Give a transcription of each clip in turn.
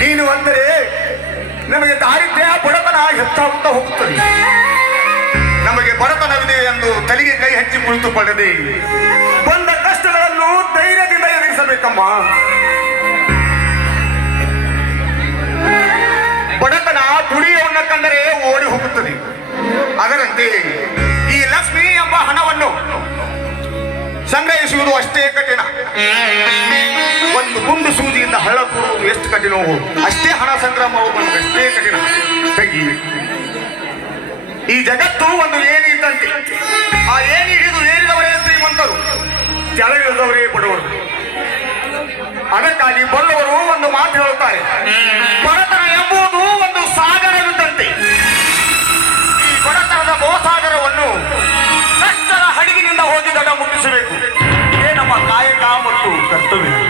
ನೀನು ಅಂದರೆ ನಮಗೆ ದಾರಿದ್ರ್ಯ, ಬಡತನ ಹೆಚ್ಚಾ ಹೋಗುತ್ತದೆ. ನಮಗೆ ಬಡತನವಿದೆ ಎಂದು ತಲೆಗೆ ಕೈ ಹಚ್ಚಿ ಕುಳಿತುಕೊಳ್ಳದೆ ಬಂದ ಕಷ್ಟಗಳನ್ನು ಧೈರ್ಯದಿಂದ ಎದುರಿಸಬೇಕಮ್ಮ. ಬಡತನ ದುಡಿಯವನ್ನ ಕಂಡರೆ ಓಡಿ ಹೋಗುತ್ತದೆ. ಅದರಂತೆ ಈ ಲಕ್ಷ್ಮಿ ಎಂಬ ಹಣವನ್ನು ಸಂಗ್ರಹಿಸುವುದು ಅಷ್ಟೇ ಕಠಿಣ. ಕೂರುವುದು ಹೋಗು. ಅಷ್ಟೇ ಹಣ ಸಂಗ್ರಹ ಮಾಡುವುದು ಅಷ್ಟೇ ಕಠಿಣ. ಈ ಜಗತ್ತು ಒಂದು ಏನಿ ಇದ್ದಂತೆ. ಆ ಏನಿ ಹಿಡಿದು ಏರಿದವರೇ ಶ್ರೀಮಂತರು. ಕೆಳಗಿಳಿದವರೇ ಬಡವರು. ಅದಕ್ಕಾಗಿ ಬಲ್ಲವರು ಒಂದು ಮಾತು ಹೇಳುತ್ತಾರೆ. ಬಡತನ ಎಂಬುದು ಒಂದು ಸಾಗರವಿದ್ದಂತೆ. ಈ ಬಡತನದ ಮೋಸಾಗರವನ್ನು ಕಷ್ಟದ ಹಡಗಿನಿಂದ ಹೋಗಿ ದಡ ಮುಟ್ಟಿಸಬೇಕು. ಇದೇ ನಮ್ಮ ಕಾಯಕ ಮತ್ತು ಕರ್ತವ್ಯ.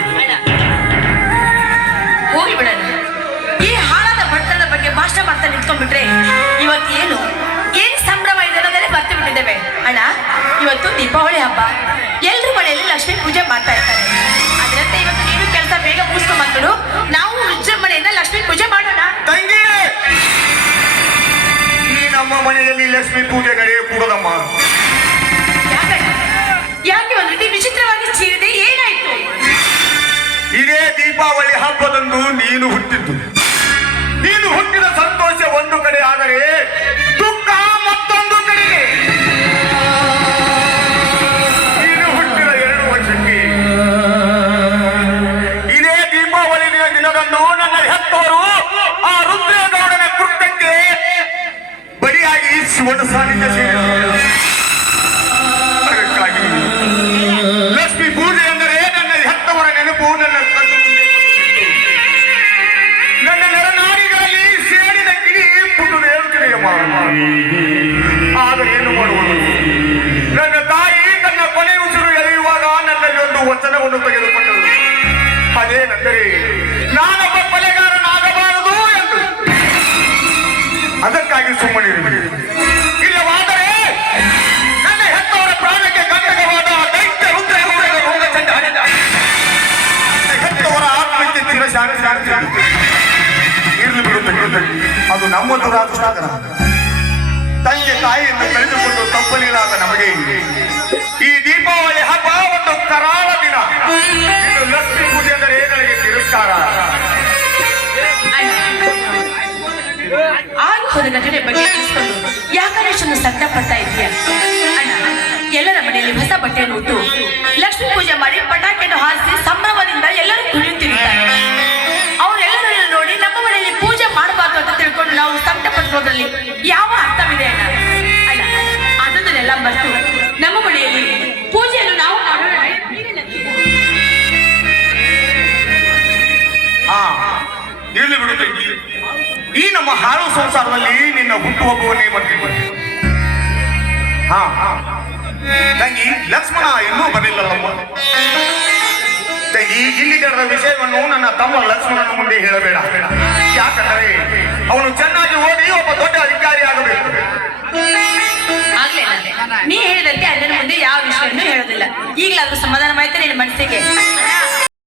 ನಿಂತ್ಕೊಂಡ್ಬಿಟ್ರೆ ಇವತ್ತು ಏನು? ಏನು ಸಂಭ್ರಮ ಇದೆ ಅನ್ನೋದನ್ನೇ ಬರ್ತು ಬಿಟ್ಟಿದ್ದೇವೆ? ಅಣ್ಣ ಇವತ್ತು ದೀಪಾವಳಿ ಹಬ್ಬ. ಎಲ್ಲರ ಮನೆಯಲ್ಲಿ ಲಕ್ಷ್ಮೀ ಪೂಜೆ ಮಾಡ್ತಾ ಇರ್ತಾರೆ. ಅದರಂತೆ ಇವತ್ತು ನೀನು ಕೆಲಸ ಬೇಗ ಮುಗಿಸ್ಕೊಂಡ್ಬಂದ್ಬಿಡು ನಾವು ವಿಜೃಂಭಣೆಯಿಂದ ಲಕ್ಷ್ಮೀ ಪೂಜೆ ಮಾಡೋಣ. ತಂಗಿ! ಈ ನಮ್ಮ ಮನೆಯಲ್ಲಿ ಲಕ್ಷ್ಮೀ ಪೂಜೆಗಳೇ ಕೂಡದಮ್ಮ. ಯಾಕಣ್ಣ? ಯಾಕೆ ಒಂದು ರೀತಿ ವಿಚಿತ್ರವಾಗಿ ಚೀರಿದೆ ಏನಾಯ್ತು? ಇದೇ ದೀಪಾವಳಿ ಹಬ್ಬದಂದು ದಿನದಂದು ನನ್ನ ಹೆತ್ತವರು ಆ ರುದ್ರೇಗೌಡನ ಕೃತ್ಯಕ್ಕೆ ಬಲಿಯಾಗಿ ಶಿವನ ಸೇರಿದರು. ಅದಕ್ಕಾಗಿ ಲಕ್ಷ್ಮಿ ಪೂಜೆ ಅಂದರೆ ನನ್ನ ಹೆತ್ತವರ ನೆನಪು, ನನ್ನ. ನನ್ನ ನರನಾಡಿಗಳಲ್ಲಿ ಸೇಡಿನ ಕಿಡಿ ಪುಟ್ಟು ಮಾಡುವ ಆದರೆ ಏನು ಮಾಡುವುದು? ನನ್ನ ತಾಯಿ ತನ್ನ ಕೊನೆ ಉಸಿರು ಎಳೆಯುವಾಗ ನನ್ನಲ್ಲಿ ಒಂದು ವಚನವನ್ನು ತೆಗೆದುಕೊಂಡರು ಅದೇನೆಂದರೆ ಸುಮ್ಮನಿರುವೆ ಇಲ್ಲವಾದರೆ ನನ್ನ ಹೆತ್ತವರ ಪ್ರಾಣಕ್ಕೆ ಕಂಟಕವಾದ ದೈತ್ಯ ರುದ್ರ ರೋಗ. ನನ್ನ ಹೆತ್ತವರ ಆತ್ಮಕ್ಕೆ ತೀರ ಇರ್ಲಿ ಬಿಡುತ್ತೆ ಅದು ನಮ್ಮ ದುರಾದೃಷ್ಟಾಗರ ತಂದೆ ತಾಯಿಯನ್ನು ಕಳೆದುಕೊಂಡು ತಪ್ಪಲಿರಾದ ನಮಗೆ ಈ ದೀಪಾವಳಿ ಹಬ್ಬ ಒಂದು ಕರಾಳ ದಿನ. ಲಕ್ಷ್ಮೀ ಪೂಜೆ ಅಂದರೆ ನನಗೆ ತಿರಸ್ಕಾರ. ಆಗ ಹೋದ ಬಟ್ಟೆ ತಿಳಿಸ್ಕೊಂಡು ಯಾಕಂದ್ರೆ ಅಷ್ಟೊಂದು ಸಂಕಟ ಪಡ್ತಾ ಇದೆಯಾ? ಅಣ್ಣ, ಎಲ್ಲರ ಮನೆಯಲ್ಲಿ ಹೊಸ ಬಟ್ಟೆಯನ್ನು ಉಟ್ಟು ಲಕ್ಷ್ಮಿ ಪೂಜೆ ಮಾಡಿ ಪಟಾಕಿಯನ್ನು ಹಾರಿಸಿ ಸಂಭ್ರಮದಿಂದ ಎಲ್ಲರೂ ಕುಳಿಯುತ್ತಿರುತ್ತಾರೆ ಅವರೆಲ್ಲರನ್ನು ನೋಡಿ ನಮ್ಮ ಮನೆಯಲ್ಲಿ ಪೂಜೆ ಮಾಡಬಾರ್ದು ಅಂತ ತಿಳ್ಕೊಂಡು ನಾವು ಸಂಕಟ ಪಡ್ಕೊಳ್ಳೋದ್ರಲ್ಲಿ ಯಾವ ಅರ್ಥವಿದೆ ಅಣ್ಣ? ಅಣ್ಣ ಅದನ್ನೆಲ್ಲ ಮರೆತು ನಮ್ಮ ಮನೆಯಲ್ಲಿ ಪೂಜೆಯನ್ನು ನಾವು ಮಾಡೋಣ. ಹಾ ಬಿಡುತ್ತೆ ಈ ನಮ್ಮ ಹಾಳು ಸಂಸಾರದಲ್ಲಿ ನಿನ್ನ ಹುಟ್ಟು ಹಬ್ಬವನ್ನೇ ಮಾಡ್ತೀನಿ. ಹಾ ತಂಗಿ ಲಕ್ಷ್ಮಣ ಇನ್ನೂ ಬರಲಿಲ್ಲಲ್ಲಮ್ಮ. ತಂಗಿ, ಇಲ್ಲಿ ನಡೆದ ವಿಷಯವನ್ನು ನನ್ನ ತಮ್ಮ ಲಕ್ಷ್ಮಣನ ಮುಂದೆ ಹೇಳಬೇಡ. ಯಾಕಂದರೆ ಅವನು ಚೆನ್ನಾಗಿ ಓದಿ ಒಬ್ಬ ದೊಡ್ಡ ಅಧಿಕಾರಿ ಆಗಬೇಕು. ನೀ ಹೇಳಿದಂತೆ ಅಣ್ಣನ ಮುಂದೆ ಯಾವ ವಿಷಯವನ್ನು ಹೇಳೋದಿಲ್ಲ. ಈಗಲಾದ್ರೂ ಸಮಾಧಾನವಾಯ್ತಾ ನಿನ್ನ ಮನಸ್ಸಿಗೆ?